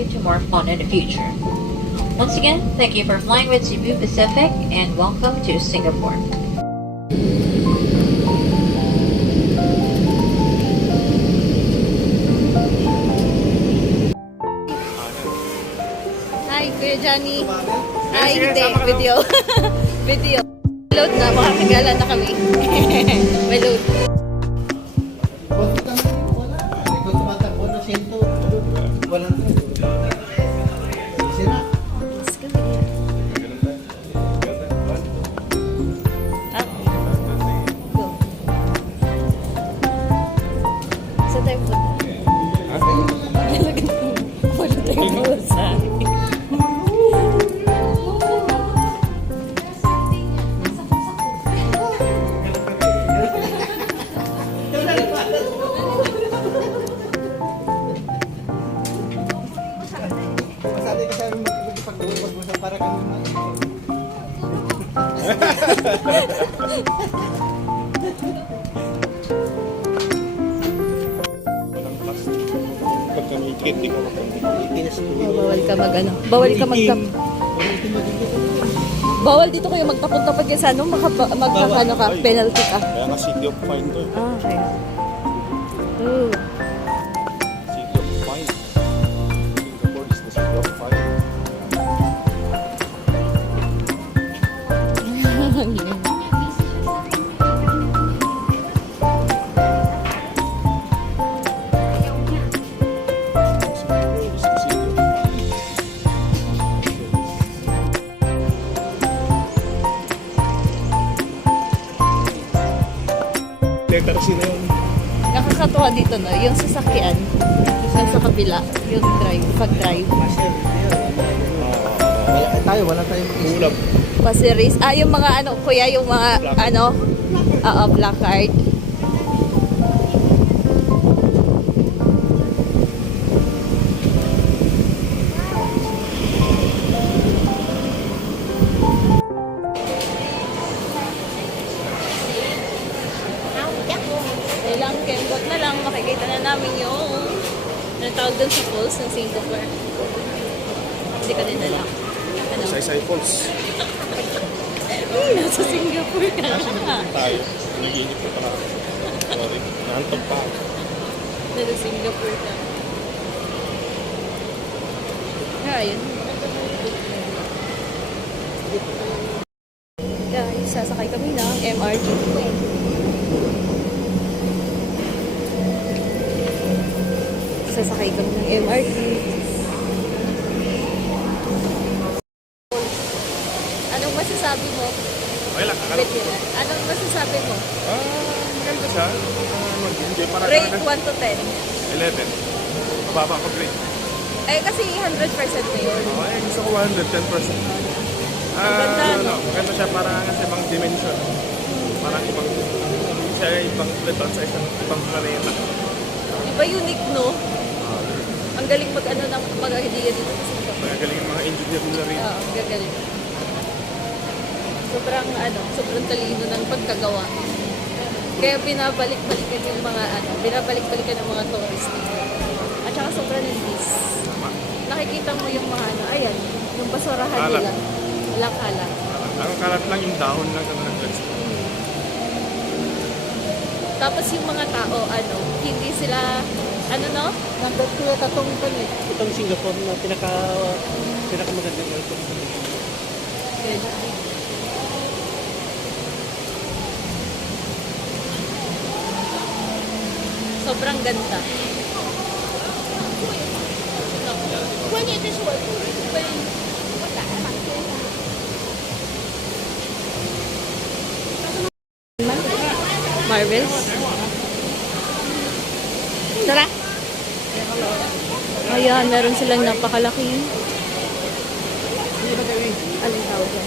you to more fun in the future. Once again, thank you for flying with Cebu Pacific and welcome to Singapore. Hi, Kuya Johnny. Hi, hindi. Video. Video. Load na. Makakagala na kami. May load. Para kami Bawal ka mag ano. Bawal ka magtap. Bawal dito kayo magtapon kapag yan sa ano, magkakano ka, penalty ka. Kaya nga City of Fine to eh. Ah, okay. Ooh. City of Fine. Singapore is the City of Fine. Pero sino yun? Nakakatuwa dito no, yung sasakyan, yung sa kabila, yung pag-drive. wala tayong Ulap. Pasiris. Ah, yung mga ano, kuya, yung mga ano, placard. Ilang kembot na lang, makikita na namin yung natawag doon sa falls ng Singapore. Hindi ka din alam. Ano? Saysay Falls. Nasa Singapore ka na. Tayo. Nag-iinip ko pa na. Sorry. Naantog pa. Nasa Singapore ka. Ayun. Guys, sasakay kami ng MRT. Sasakay kami ng MRT. Anong masasabi mo? Okay lang. Anong masasabi mo? Maganda siya. Mag-enjoy para Rate 1 to 10. 11. Mababa ko grade. Eh, kasi 100% na yun. Okay, gusto ko 110%. Maganda, no? Maganda siya para sa ibang dimension. Parang ibang siya ibang planet sa isang ibang planeta. Iba unique, no? Ang galing mag-ano ng mag-idea dito sa Singapore. Magagaling yung mga engineer nila rin. Oo, gagaling. Sobrang talino ng pagkagawa. Kaya binabalik-balikan yung mga binabalik-balikan ng mga tourist dito. At saka sobrang linis. Nakikita mo yung mga ayan, yung basurahan Kalat. nila. Walang kalat. Ang kalat lang yung dahon lang sa mga drugs. Tapos yung mga tao, hindi sila, number 2 tatong kami. itong Singapore na pinakamagandang airport. Good. Sobrang ganda. Marvels. Tara. Ayan, meron silang napakalaki. Anong tawag yan?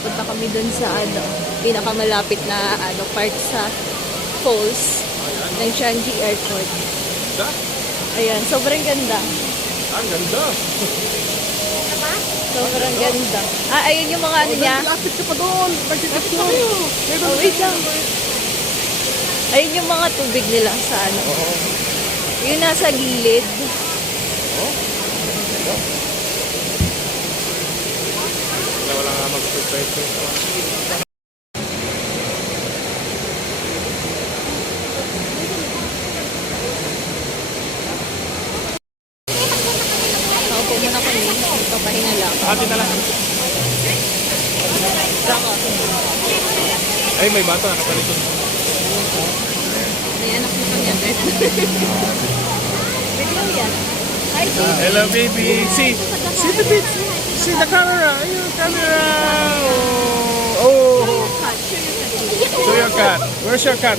Punta kami dun sa pinakamalapit na part sa falls ng Changi Airport. Ayan, sobrang ganda. Ang ganda! Sobrang ganda. Ah, ayun yung mga niya. Lapit ka pa doon! Pagkakasyon! Oh, wait lang. Ayun yung mga tubig nila sa Yung nasa gilid. Wala nga mag-prepare. Naupo muna kami. Papahinga lang. Ate na lang. Saka, Ay, may bata. Nakapalikot. may anak mo kanya. Video yan. Hi, baby. Hello, baby. See the bit. See the camera. Ayun, camera. Oh. Show your cat. Where's your cat?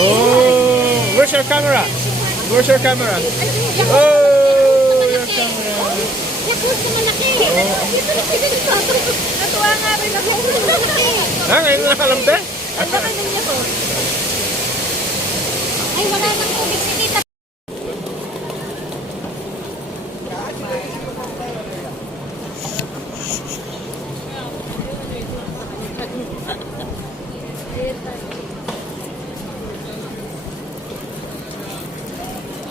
Oh. Where's your camera? Where's your camera? Oh, your camera. Natuwa nga rin ako. Ha? Ngayon na alam te? Ang laki ng niya ko. Ay, wala nang tubig si tita.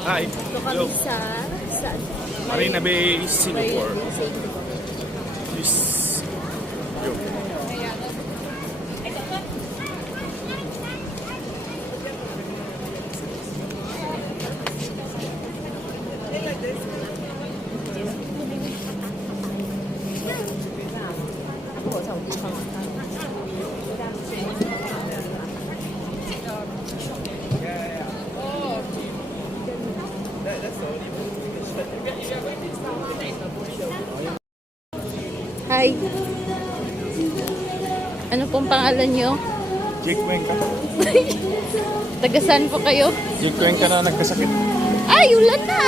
Hi. Ito Hello. kami sa saan? Marina Bay, Singapore. Yes. Yo. Hi. Ano pong pangalan nyo? Jake Cuenca. Tagasaan po kayo? Jake Cuenca na nagkasakit. Ay, ulan na!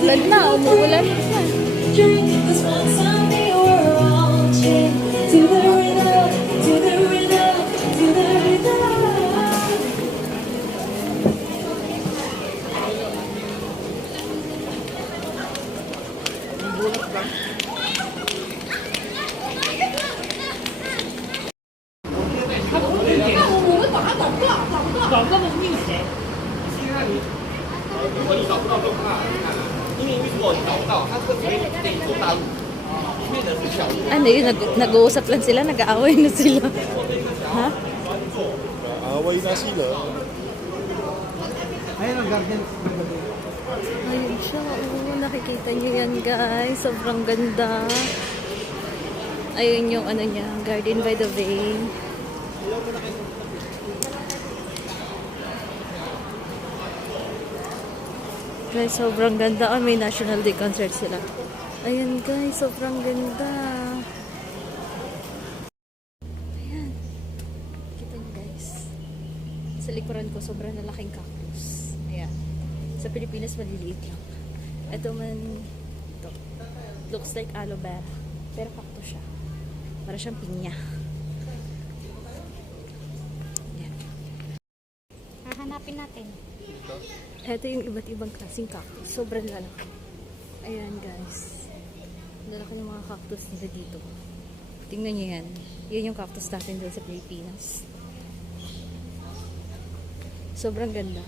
Ulan na, umuulan na. Ano yun? Nag-uusap lang sila, nag-aaway na sila. Ha? Away na sila. Ayun ang garden. Ayun siya. Oo, nakikita niyo yan, guys. Sobrang ganda. Ayun yung ano niya, Garden by the Bay. Guys, sobrang ganda. Ah, may National Day concert sila. Ayan, guys. Sobrang ganda. Ayan. Kita niyo, guys. Sa likuran ko, sobrang lalaking cactus. Ayan. Sa Pilipinas, maliliit lang. Ito man, ito. Looks like aloe vera. Pero cactus siya. Para siyang pinya. Ayan. Hahanapin natin. Ito yung iba't ibang klaseng cactus. Sobrang lalaki. Ayan, guys. Lalaki ng mga cactus nila dito. Tingnan nyo yan. Yan yung cactus natin doon sa Pilipinas. Sobrang ganda.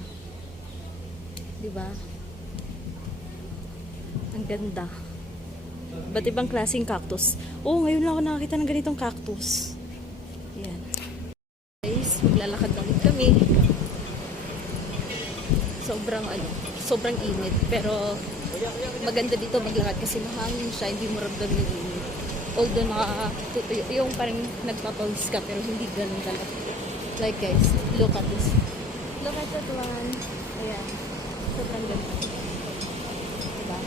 Diba? Ang ganda. Ba't ibang klaseng cactus? Oh, ngayon lang ako nakakita ng ganitong cactus. Yan. Guys, maglalakad lang din kami. Sobrang init. Pero maganda dito maglakad kasi mahangin siya, hindi mo ramdam yung init. Although yung parang nagpapawis ka pero hindi ganun talaga. Like guys, look at this. Look at that one. Ayan. Sobrang ganda. Diba?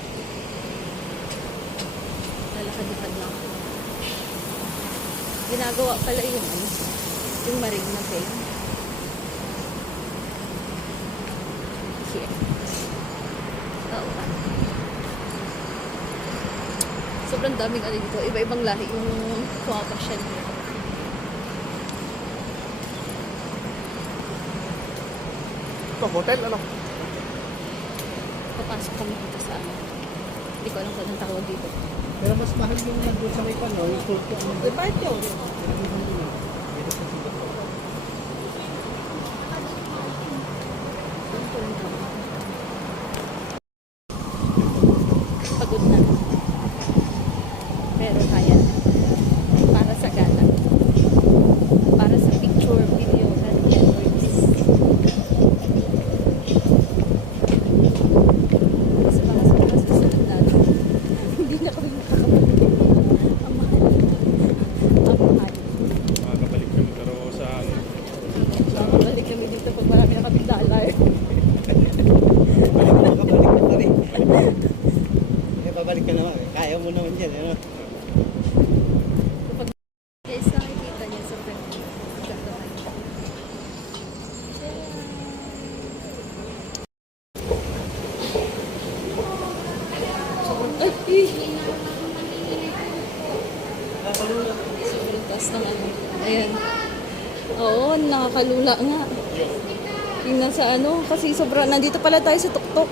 Lalakad-lakad lang. Ginagawa pala yung Marina Bay. Here. Oo. Sobrang daming ano dito. Iba-ibang lahi yung pumapasyan dito. Ito, hotel, ano? Papasok kami dito sa ano. Hindi ko alam kung anong tawag dito. Pero mas mahal yung nandun sa may pano, yung food ko. Diba ito? Pero kaya na. Para sa gala. Para sa picture, video, at memories. Kasi baka sa susunod natin, hindi na kami makakabalik. Ang mahal. Ang mahal. Makakabalik kami pero sa Makakabalik kami dito pag marami na kami dollar. Makabalik ka rin. Eh, babalik ka naman. Kaya mo naman yan. Ano? Guys, nakikita niya sa friend ko. Ganda ka niya. Ay! Sobrang taas ng ano. Ayan. Oo, nakakalula nga. Tingnan sa ano, kasi sobrang, nandito pala tayo sa tuktok.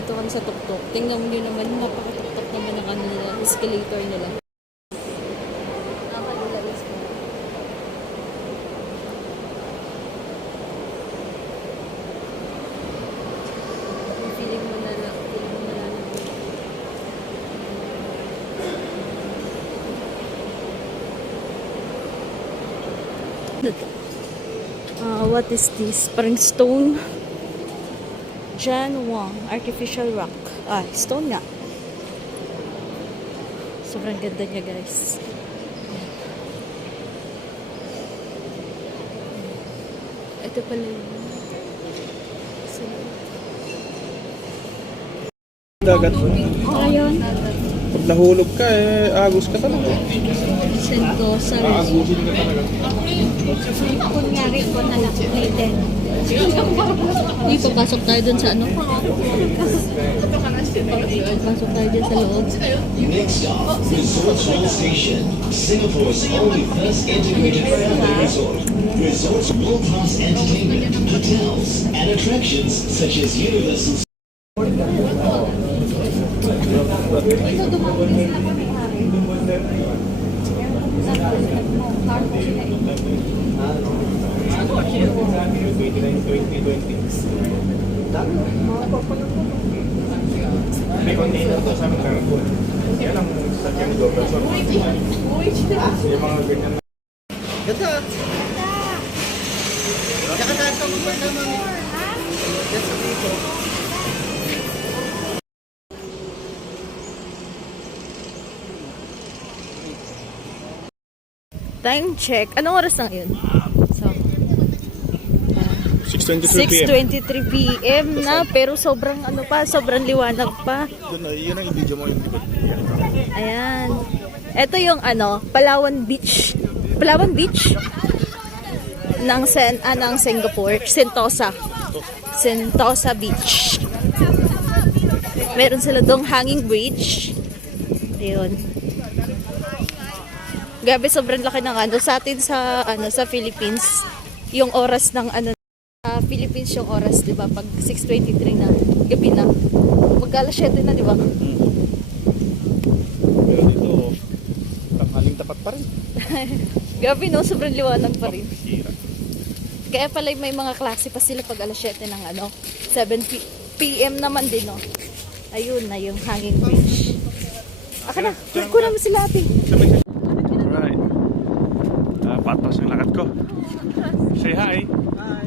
Dito kami sa tuktok. Tingnan mo yun naman, napakatuktok naman ng ano nila, escalator nila. Nakakalula is ko. Feeling mo na lang, feeling mo na lang. What is this? Parang stone. John Wang, artificial rock. Stone nga. Sobrang ganda niya, guys. Ito pala yun. dagat. Ayun. Pag nahulog ka, agos ka talaga. Sentosa. Aagusin ka talaga. Kunyari ko na lang. Later. Uy, papasok tayo dun sa ano? Papasok tayo dun sa loob. Next stop, Resort World Station, Singapore's only first integrated family resort. Resorts world-class entertainment, hotels, and attractions such as Universal. Ito dumawin sila ko may hari. May container to sa Cancun. Yan ang sakyan ni Gobert. Yung mga ganyan. Ganda. Tsaka tayo sa mga naman. Yan sa dito. Time check. Anong oras na yun? So, 6:23 p.m. 6:23 p.m. na, pero sobrang ano pa, sobrang liwanag pa. Yun ang i-video mo yung likod. Ayan. Ito yung ano, Palawan Beach. Palawan Beach? Ng Singapore. Sentosa. Sentosa Beach. Meron sila dong hanging bridge. Ayun. Gabi, sobrang laki ng ano. Sa atin sa Philippines, yung oras ng ano, sa Philippines yung oras, di ba? Pag 6:23 na, gabi na. Mag-alas 7 na, di ba? Pero dito, tanghaling tapat pa rin. Gabi, no? Sobrang liwanag pa rin. Sira. Kaya pala may mga klase pa sila pag alas 7 ng ano, 7 p.m. naman din, no? Ayun na yung hanging bridge. Aka na, kunan mo sila ate. Alright. Patos ang lakad ko. Say hi. Hi.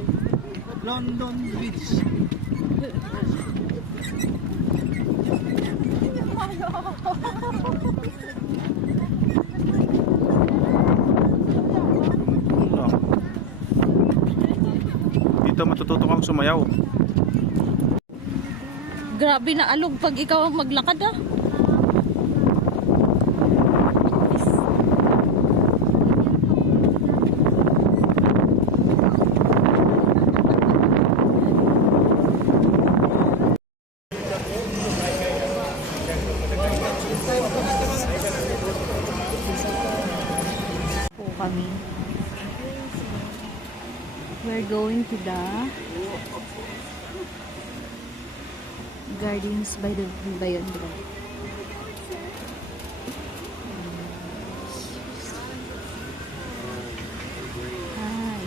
London Bridge. Dito matututo kang sumayaw. Grabe na alog pag ikaw ang maglakad, ah. Po kami. We're going to the Gardens by the Bayon, diba? Hi.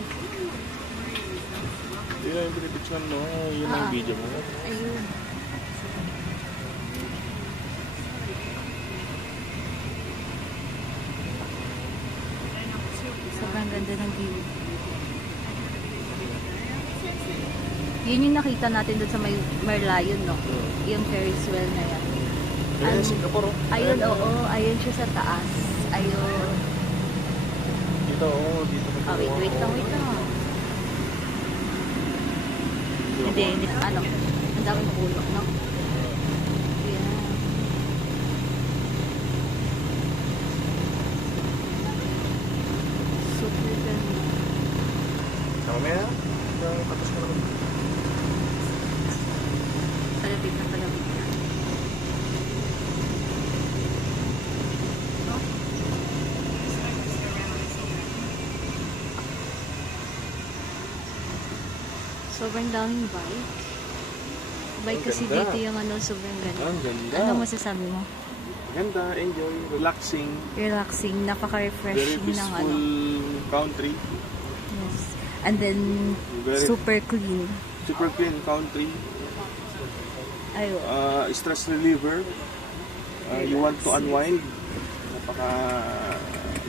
Yun ang pinipicturean mo. Yun ang video mo. Ayun. ganda ng view. Yun yung nakita natin doon sa may Merlion, no? Yung Ferris wheel na yan. Ayan, Singapore. Ayun, oo. Ayun siya sa taas. Ayun. Dito, oo. Dito. Ah, wait lang. Hindi. Ano? Ang daming puno, no? Yeah. Super ganda. Mamaya, tapos ka naman. Palapit na. No? Sobrang daming bike. Bike Ang kasi ganda. dito yung ano, sobrang ganda. Ang ganda. Ano masasabi mo? Ganda, enjoy, relaxing, Relaxing, very napaka-refreshing ng peaceful ano. country, Yes. And then, Very- super clean. super clean country, Ayun. stress reliever, you want to unwind, napaka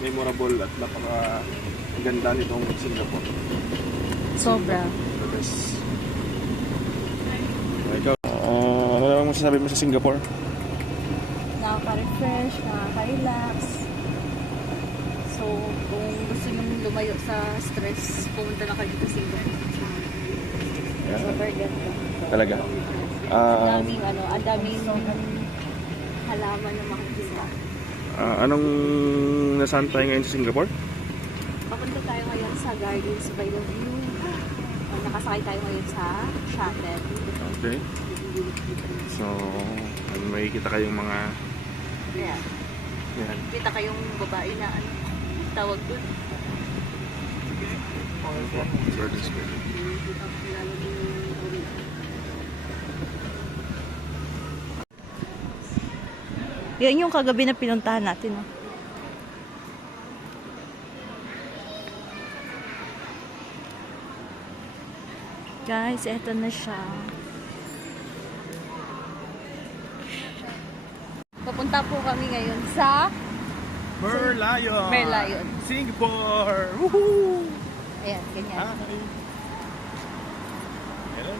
memorable at napaka ganda nitong Singapore. Sobra. The best. Ikaw, ano lang masasabi mo sa Singapore? Nakaka-refresh, nakaka-relax. So, kung gusto nyo lumayo sa stress, pumunta na kayo dito sa Singapore. Yeah. Super ganda. Talaga. Ang daming halaman na makikita. Anong nasaan tayo ngayon sa Singapore? Papunta tayo ngayon sa Gardens by the View. Nakasakay tayo ngayon sa shuttle. Okay. So, makikita kayong mga Kaya, yan. kita kayong babae na ano, tawag dun. Gardens by the View. Yan yung kagabi na pinuntahan natin. Oh. Guys, eto na siya. Papunta po kami ngayon sa Merlion! Merlion. Singapore! Woohoo! ayan, ganyan. Hi! Hello!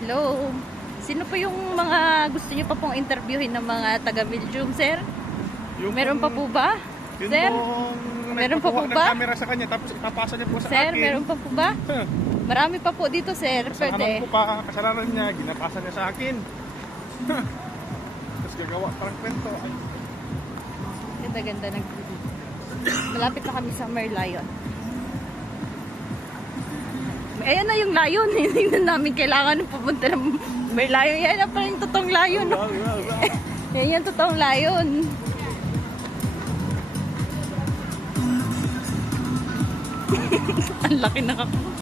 Hello. Sino po yung mga gusto niyo pa pong interviewin ng mga taga Belgium, sir? Meron pa po ba? Yun Sir? pong Meron pa po nagpakuha ng ba? camera sa kanya tapos ipapasa niya po sa Sir, akin. meron pa po ba? Marami pa po dito, sir. Kasalanan Pwede. ko pa, kasalanan niya, ginapasa niya sa akin. Tapos gagawa parang kwento. Ay, Ganda-ganda ng malapit na kami sa Merlion. Ayan na yung lion. Hindi na namin kailangan pupunta ng Merlion. Yan na pala yung totoong lion. No? Yan yung totoong lion. Ang laki na ako.